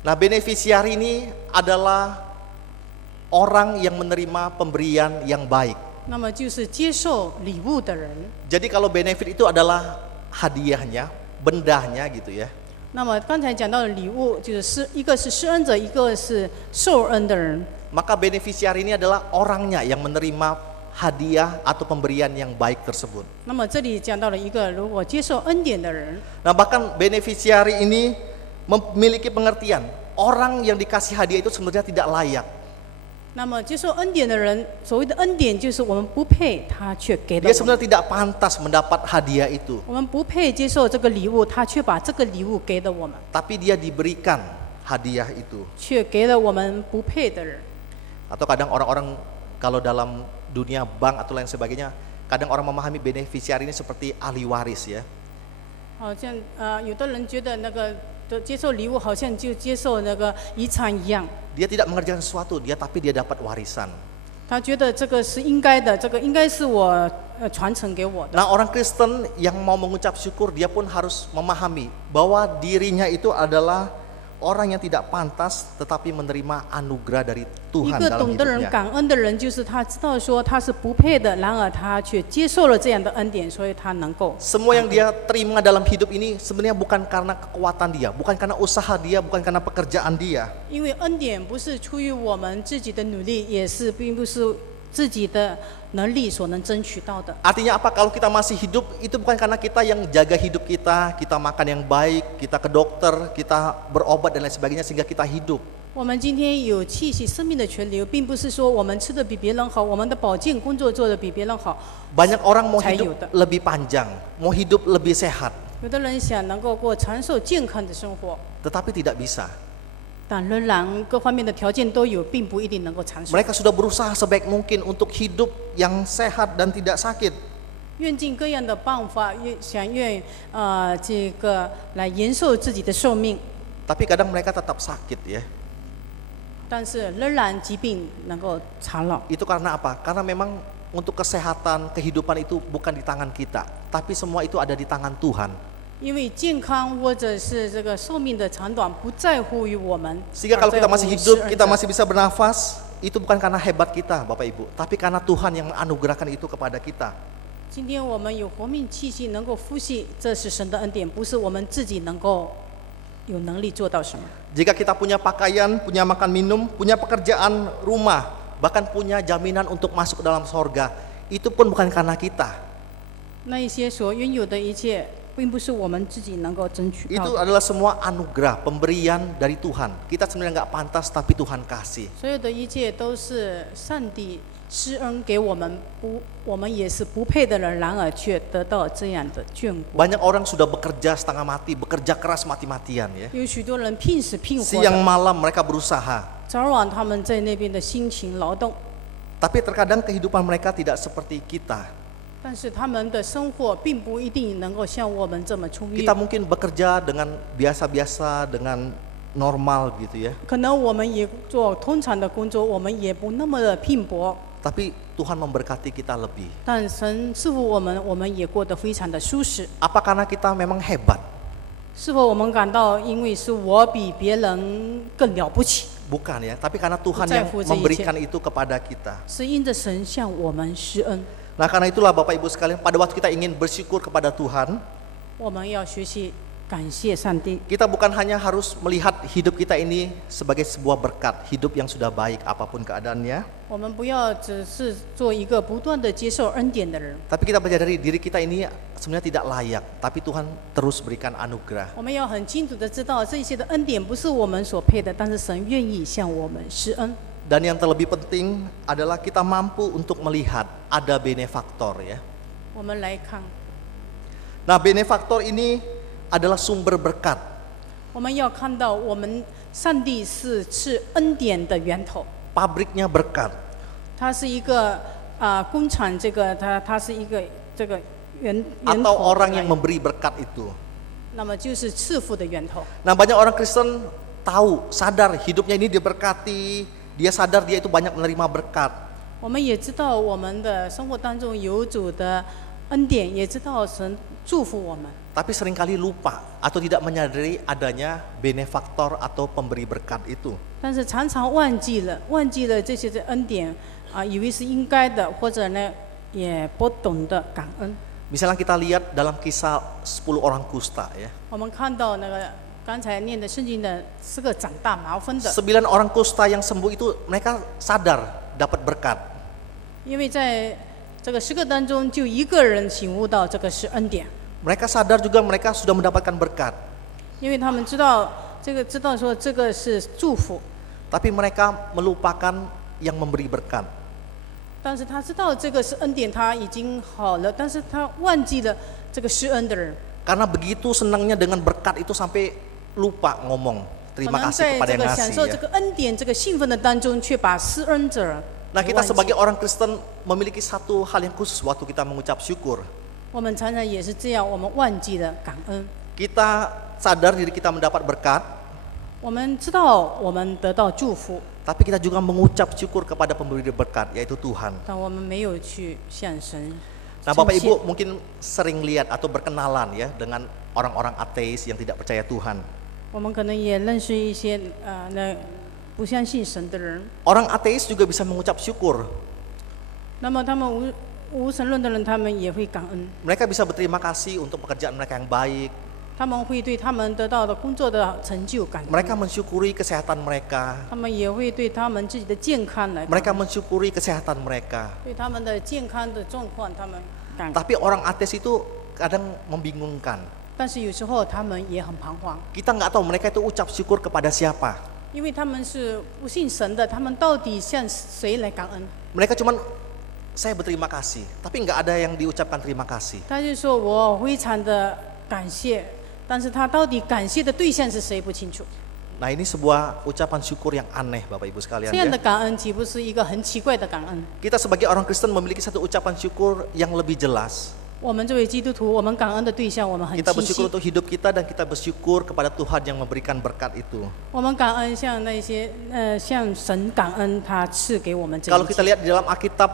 Nah beneficiary ini adalah orang yang menerima pemberian yang baik. 那么就是接受礼物的人。 Jadi kalau benefit itu adalah hadiahnya, bendahnya gitu ya. 那么刚才讲到的礼物，就是一个是施恩者，一个是受恩的人。 Maka beneficiary ini adalah orangnya yang menerima hadiah atau pemberian yang baik tersebut. 那么这里讲到了一个，如果接受恩典的人， Nah bahkan beneficiary ini memiliki pengertian orang yang dikasih hadiah itu sebenarnya tidak layak. 那么接受恩典的人，所谓的恩典就是我们不配，他却给了 Dia 我们。 sebenarnya tidak pantas mendapat hadiah itu, 我们不配接受这个礼物，他却把这个礼物给了我们， tapi dia diberikan hadiah itu. 却给了我们不配的人。 Atau kadang orang-orang kalau dalam dunia bank atau lain sebagainya, kadang orang memahami beneficiary ini seperti ahli waris ya. 好像有的人觉得那个接受礼物好像就接受那个遗产一样， Dia tidak mengerjakan sesuatu, tapi dia dapat warisan. 他觉得这个是应该的，这个应该是我传承给我的。 Nah orang Kristen yang mau mengucap syukur dia pun harus memahami bahwa dirinya itu adalah orang yang tidak pantas tetapi menerima anugerah dari 一 Tuhan 个 dalam 懂得人 hidupnya. 感恩的人，就是他知道说他是不配的，然而他却接受了这样的恩典，所以他能够。 Semua yang dia terima dalam hidup ini sebenarnya bukan karena kekuatan dia, bukan karena usaha dia, bukan karena pekerjaan dia. 因为恩典不是出于我们自己的努力，也是并不是自己的能力所能争取到的。 Artinya apa? Kalau kita masih hidup, itu bukan karena kita yang jaga hidup kita, kita makan yang baik, kita ke dokter, kita berobat dan lain sebagainya sehingga kita hidup. 我们今天有气息生命的泉流，并不是说我们吃的比别人好，我们的保健工作做的比别人好。 Banyak orang mau 才有 hidup 的。 lebih panjang, mau hidup lebih sehat, 有的人想能够过长寿健康的生活， tetapi tidak bisa. 但仍然各方面的条件都有，并不一定能够长寿。 Mereka sudah berusaha sebaik mungkin untuk hidup yang sehat dan tidak sakit. 愿尽各样的办法，愿这个来延寿自己的寿命， Tapi kadang mereka tetap sakit ya. 但是仍然疾病能够缠绕。 Itu karena apa? Karena memang untuk kesehatan, kehidupan itu bukan di tangan kita, tapi semua itu ada di tangan Tuhan. 因为健康或者是这个寿命的长短不在乎于我们， Sehingga kalau 而在 kita 乎 masih 于 hidup, 施恩 kita 者 masih bisa bernafas, itu bukan karena hebat kita Bapak Ibu, tapi karena Tuhan yang menganugerahkan itu kepada kita. 今天我们有活命气息，能够呼吸，这是神的恩典，不是我们自己能够有能力做到什么。 Jika kita punya pakaian, punya makan minum, punya pekerjaan, rumah, bahkan punya jaminan untuk masuk ke dalam sorga, itu pun bukan karena kita. 那一些所拥有的一切，并不是我们自己能够争取到 Itu 的。 adalah semua anugerah, pemberian dari Tuhan. Kita sebenarnya nggak pantas, tapi Tuhan kasih. 所有的一切都是上帝施恩给我们，我们也是不配的人，然而却得到这样的眷顾。 Banyak orang sudah bekerja setengah mati, bekerja keras mati-matian ya. 有许多人拼死拼活 Siang 的， malam mereka berusaha. 早晚他们在那边的辛勤劳动， Tapi terkadang kehidupan mereka tidak seperti kita. 但是他们的生活并不一定能够像我们这么充裕 Kita。mungkin bekerja dengan biasa-biasa, dengan normal gitu ya. 可能我们也做通常的工作，我们也不那么的拼搏， Tapi Tuhan memberkati kita lebih. 但神赐福我们，我们也过得非常的舒适。 Apa karena kita memang hebat? 是否我们感到，因为是我比别人更了不起， Bukan ya, tapi karena Tuhan Percaya yang fuzi memberikan itu kepada kita. 是因着神向我们施恩。 Nah karena itulah Bapak Ibu sekalian, pada waktu kita ingin bersyukur kepada Tuhan, 我们要学习感谢上帝。 kita bukan hanya harus melihat hidup kita ini sebagai sebuah berkat, hidup yang sudah baik apapun keadaannya. 我们不要只是做一个不断的接受恩典的人， Tapi kita menyadari diri kita ini sebenarnya tidak layak, tapi Tuhan terus berikan anugerah. 我们要很清楚的知道这些的恩典不是我们所配的，但是神愿意向我们施恩。 Dan yang terlebih penting adalah kita mampu untuk melihat ada benefaktor ya. 我们来看， Nah benefaktor ini adalah sumber berkat. 我们要看到我们上帝是赐恩典的源头， Pabriknya berkat. 它是一个工厂，它是一个这个源 Atau 头 orang 来 yang memberi berkat itu. 那么就是赐福的源头。 Nah banyak orang Kristen tahu, sadar hidupnya ini diberkati, dia sadar dia itu banyak menerima berkat. 我们也知道我们的生活当中有主的恩典，也知道神祝福我们， Tapi seringkali lupa atau tidak menyadari adanya benefaktor atau pemberi berkat itu. 但是常常忘记了这些的恩典以为是应该的，或者呢也不懂得感恩。 Misalnya kita lihat dalam kisah 10 orang kusta ya. 我们看到那个刚才念的圣经的4个长大麻风的， 9 orang kusta yang sembuh itu mereka sadar dapat berkat. 因为在这个10个当中，就1个人醒悟到这个是恩典， Mereka sadar juga mereka sudah mendapatkan berkat. 因为他们知道说这个是祝福， Tapi mereka melupakan yang memberi berkat. 但是他知道这个是恩典，他已经好了，但是他忘记了这个施恩的人。 Karena begitu senangnya dengan berkat itu sampai lupa ngomong 可 terima 能 kasih 在 kepada 这 yang 个享受 ngasih 这 ya. 个恩典、这个兴奋的当中，却把施恩者 Nah 给 kita 忘记。 sebagai orang Kristen memiliki satu hal yang khusus waktu kita mengucap syukur. 我们常常也是这样，我们忘记了感恩。 Kita sadar diri kita mendapat berkat, 我们知道我们得到祝福， tapi kita juga mengucap syukur kepada pemberi berkat yaitu Tuhan. 但我们没有去向神 Nah 称 Bapak 谢。 Ibu mungkin sering lihat atau berkenalan ya dengan orang-orang ateis yang tidak percaya Tuhan. 我们可能也认识一些不相信神的人。 Orang ateis juga bisa mengucap syukur. 那么他们无神论的人，他们也会感恩， Mereka bisa berterima kasih untuk pekerjaan mereka yang baik. 他们会对他们得到的工作的成就感恩， Mereka mensyukuri kesehatan mereka. 他们也会对他们自己的健康来感恩， Mereka mensyukuri kesehatan mereka. 对他们的健康的状况他们感恩。 Tapi orang ateis itu kadang membingungkan. 但是有时候他们也很彷徨， Kita nggak tahu mereka itu ucap syukur kepada siapa. 因为他们是不信神的，他们到底向谁来感恩？ Mereka cuman saya berterima kasih, tapi nggak ada yang diucapkan terima kasih. 他就说我非常的感谢，但是他到底感谢的对象是谁不清楚。 Nah ini sebuah ucapan syukur yang aneh Bapak Ibu sekalian 这样的 ya. 感恩岂不是一个很奇怪的感恩？ Kita sebagai orang Kristen memiliki satu ucapan syukur yang lebih jelas. 我们作为基督徒，我们感恩的对象我们很 Kita 清 bersyukur 晰。 untuk hidup kita dan kita bersyukur kepada Tuhan yang memberikan berkat itu. 我们感恩向那些向神感恩，他赐给我们这 Kalau 一 kita 切。 lihat di dalam Alkitab,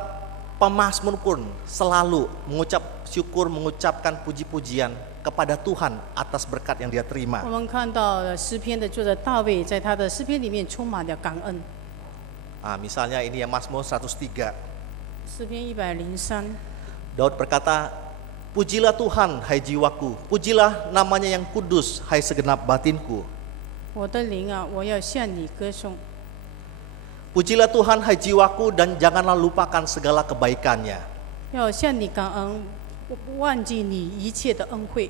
pemazmur pun selalu mengucap syukur, mengucapkan puji-pujian kepada Tuhan atas berkat yang dia 我 terima. 们看到了诗篇的作者大卫，在他的诗篇里面充满了感恩。 Misalnya ini ya Mazmur 103. 诗篇103， Daud berkata, "Pujilah Tuhan, hai jiwaku, pujilah namanya yang kudus, hai segenap batinku. 我的灵啊，我要向你歌颂。 Pujilah Tuhan, hai jiwaku, dan janganlah lupakan segala kebaikannya. 要向你感恩，我不忘记你一切的恩惠。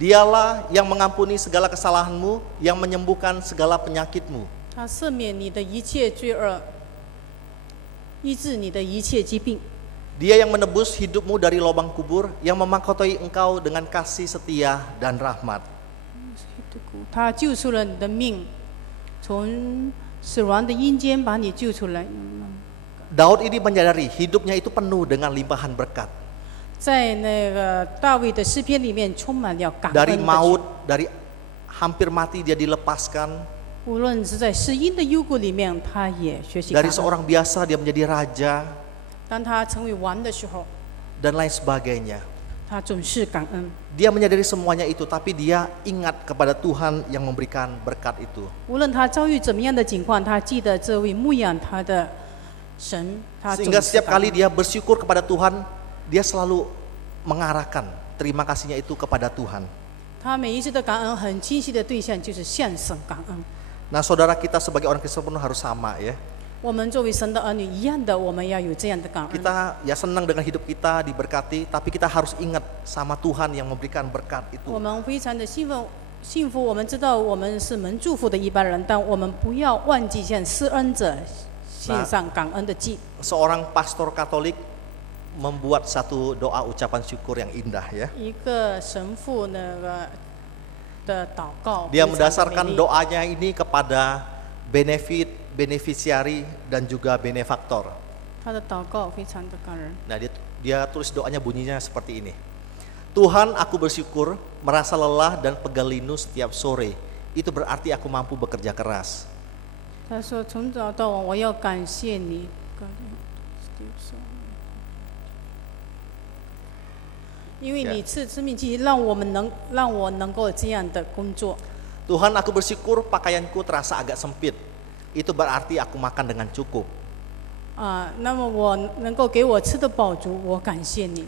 Dialah yang mengampuni segala kesalahanmu, yang menyembuhkan segala penyakitmu. 他赦免你的一切罪恶，医治你的一切疾病。 Dia yang menebus hidupmu dari lubang kubur, yang memahkotoi engkau dengan kasih setia dan rahmat." 他救出了你的命，从死亡的阴间把你救出来。 Daud ini menyadari hidupnya itu penuh dengan limpahan berkat. 在那个大卫的诗篇里面充满了感恩 Dari 的 maut, dari hampir mati dia dilepaskan. 无论是在死荫的幽谷里面，他也学习感 Dari 恩。 seorang biasa dia menjadi raja 当他成为王的时候， dan lain sebagainya. 他总是感恩。 Dia menyadari semuanya itu, tapi dia ingat kepada Tuhan yang memberikan berkat itu. 无论他遭遇怎么样的情况，他记得这位牧养他的神，他总 Sehingga 是 setiap 感 kali 恩。 dia bersyukur kepada Tuhan, dia selalu mengarahkan terima kasihnya itu kepada Tuhan. 他每一次的感恩很清晰的对象就是向神感恩。 Nah, saudara kita sebagai orang Kristen pun harus sama ya. 我们作为神的儿女一样的，我们要有这样的感恩。 Kita ya senang dengan hidup kita diberkati, tapi kita harus ingat sama Tuhan yang memberikan berkat 我 itu. 们非常的幸福，我们知道我们是蒙祝福的一般人，但我们不要忘记向施恩者献上感恩的祭。 Seorang pastor Katolik membuat satu doa ucapan syukur yang indah ya. 一个神父那个的祷告， Dia 非常的 mendasarkan 美丽 doanya ini kepada beneficiary dan juga benefaktor. 他的祷告非常的感人。 Nah, dia tulis doanya bunyinya seperti ini. Tuhan, aku bersyukur, merasa lelah dan pegal linu setiap sore. Itu berarti aku mampu bekerja keras. 他说：“从早到晚，我要感谢你。”因为你赐生命气，让我能够这样的工作。 Tuhan, aku bersyukur pakaianku terasa agak sempit. Itu berarti aku makan dengan cukup. 那么我能够给我吃的饱足，我感谢你。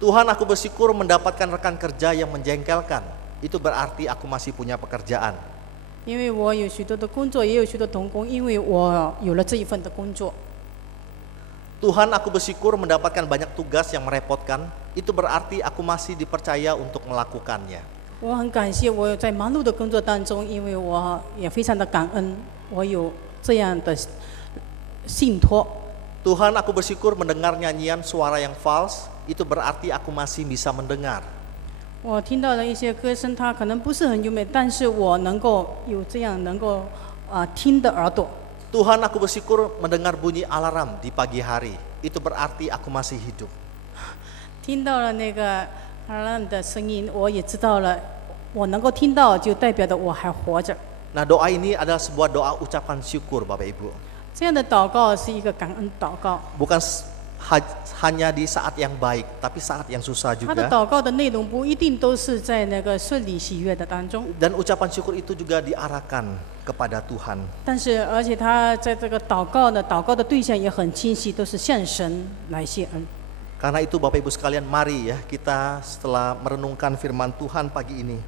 Tuhan, aku bersyukur mendapatkan rekan kerja yang menjengkelkan. Itu berarti aku masih punya pekerjaan. 因为我有许多的工作，也有许多同工，因为我有了这一份的工作。 Tuhan, aku bersyukur mendapatkan banyak tugas yang merepotkan. Itu berarti aku masih dipercaya untuk melakukannya. 我很感谢我在忙碌的工作当中，因为我也非常的感恩，我有这样的信托。 Tuhan, aku bersyukur mendengar nyanyian suara yang fals. Itu berarti aku masih bisa mendengar. 我听到了一些歌声，它可能不是很优美，但是我能够有这样能够听的耳朵。 Tuhan, aku bersyukur mendengar bunyi alarm di pagi hari. Itu berarti aku masih hidup. 听到了那个alarm的声音，我也知道了，我能够听到，就代表着我还活着。 Nah, doa ini adalah sebuah doa ucapan syukur, Bapak Ibu. 这样的祷告是一个感恩祷告， Bukan hanya di saat yang baik, tapi saat yang susah 他的 juga. 祷告的内容不一定都是在那个顺利喜悦的当中， Dan ucapan syukur itu juga diarahkan kepada Tuhan. 但是而且他在这个祷告的对象也很清晰，都是向神来谢恩。 Karena itu Bapak Ibu sekalian, mari ya kita setelah merenungkan firman Tuhan pagi ini,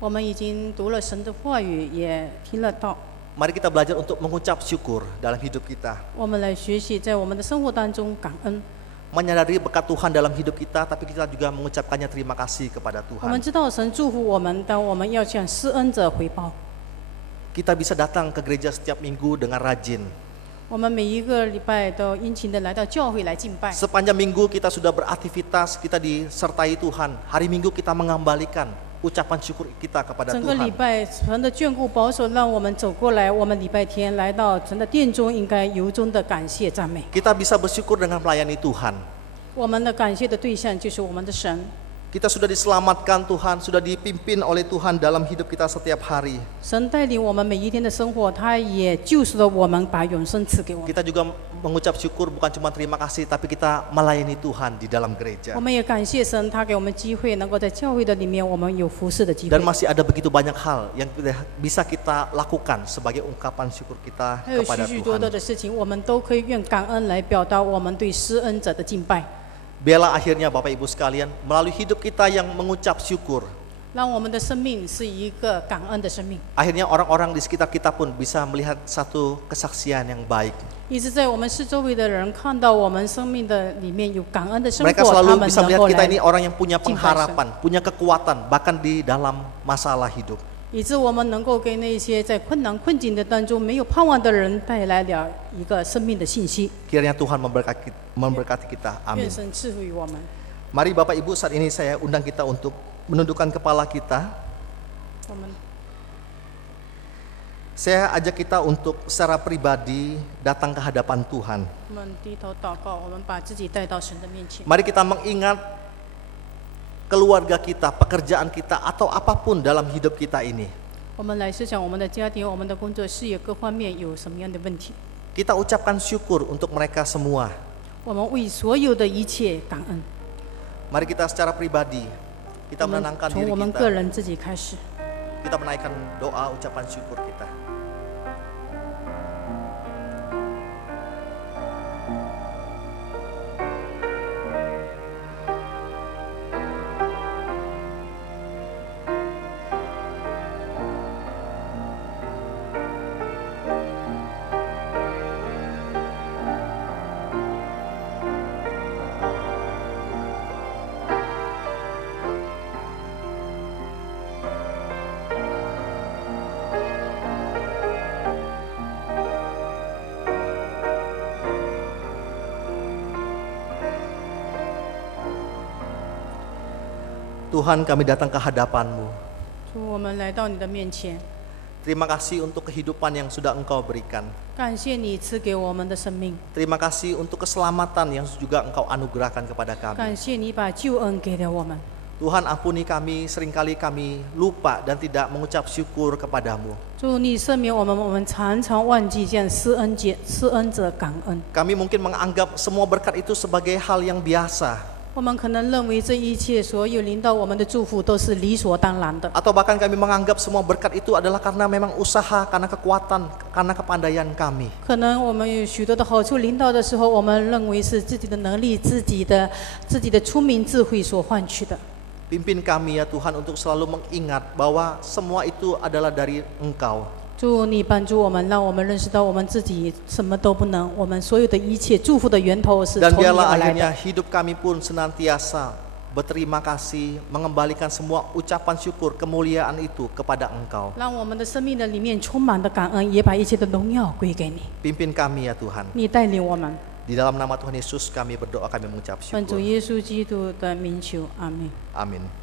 我们已经读了神的话语，也听了道， mari kita belajar untuk mengucap syukur dalam hidup kita. 我们来学习在我们的生活当中感恩。 Menyadari berkat Tuhan dalam hidup kita, tapi kita juga mengucapkannya terima kasih kepada 我们 Tuhan. 知道神祝福我们，但我们要向施恩者回报。 Kita bisa datang ke gereja setiap minggu dengan rajin. 我们每一个礼拜都殷勤的来到教会来敬拜。 Sepanjang minggu kita sudah beraktivitas, kita disertai Tuhan. Hari Minggu kita mengembalikan ucapan syukur kita kepada 整个礼 Tuhan. 拜神的眷顾保守，让我们走过来。我们礼拜天来到神的殿中，应该由衷的感谢赞美。 Kita bisa bersyukur dengan melayani Tuhan. 我们的感谢的对象就是我们的神。 Kita sudah diselamatkan Tuhan, sudah dipimpin oleh Tuhan dalam hidup kita setiap hari. 神带领我们每一天的生活，他也救赎了我们，把永生赐给我们。 Kita juga mengucap syukur, bukan cuma terima kasih, tapi kita melayani Tuhan di dalam gereja. 我们也感谢神，他给我们机会，能够在教会的里面，我们有服侍的机会 Dan。masih ada begitu banyak hal yang bisa kita lakukan sebagai ungkapan syukur kita 还有 kepada 许许多多 Tuhan. 的事情，我们都可以用感恩来表达我们对施恩者的敬拜， Biarlah akhirnya Bapak Ibu sekalian, melalui hidup kita yang mengucap syukur, 让我们的生命是一个感恩的生命。 akhirnya orang-orang di sekitar kita pun bisa melihat satu kesaksian yang baik. 一直在我们四周围的人看到我们生命的里面有感恩的生活， Mereka 他 selalu 们 bisa 能 melihat 够 kita ini 来， orang yang punya Cinta pengharapan, punya kekuatan, bahkan di dalam masalah hidup. 以致我们能够给那些在困难困境的当中没有盼望的人带来了一个生命的信息。 Kiranya Tuhan memberkati kita. Amin. 愿神赐福于我们。 Mari Bapak Ibu, saat ini saya undang kita untuk menundukkan kepala kita. 我们 Saya ajak kita untuk secara pribadi datang ke hadapan Tuhan. 我们低头祷告，我们把自己带到神的面前。 Mari kita mengingat keluarga kita, pekerjaan kita, atau apapun dalam hidup kita ini. 我们来思想我们的家庭、我们的工作、事业各方面有什么样的问题。 Kita ucapkan syukur untuk mereka semua. 我们为所有的一切感恩。 Mari kita secara pribadi, 我 kita 们 menenangkan 从 diri 我们个 kita. 人自己开始。 Kita menaikkan doa ucapan syukur kita. Tuhan, kami datang ke hadapan-Mu. 主，我们来到你的面前， Terima kasih untuk kehidupan yang sudah Engkau berikan. 感谢你赐给我们的生命， Terima kasih untuk keselamatan yang juga Engkau anugerahkan kepada kami. 感谢你把救恩给了我们。 Tuhan, ampuni kami, seringkali kami lupa dan tidak mengucap syukur kepadamu. 主，你赦免我们，我们常常忘记向施恩者感恩。 Kami mungkin menganggap semua berkat itu sebagai hal yang biasa. 我们可能认为这一切所有临到我们的祝福都是理所当然的， Atau bahkan kami menganggap semua berkat itu adalah karena memang usaha, karena kekuatan, karena kepandaian kami. 可能我们有许多的好处临到的时候，我们认为是自己的能力、自己的聪明智慧所换取的。 Pimpin kami ya Tuhan untuk selalu mengingat bahwa semua itu adalah dari Engkau. 主，你帮助我们，让我们认识到我们自己什么都不能，我们所有的一切祝福的源头是 Dan 从你 biarlah 而来 akhirnya 的。 hidup kami pun senantiasa berterima kasih, mengembalikan semua ucapan syukur, kemuliaan itu kepada Engkau. 让我们的生命的里面充满了感恩，也把一切的荣耀归给你。 Pimpin kami ya Tuhan. 你带领我们， Di dalam nama Tuhan Yesus kami berdoa, kami mengucap 奉主 syukur. 耶稣基督的名求，阿门。 Amin.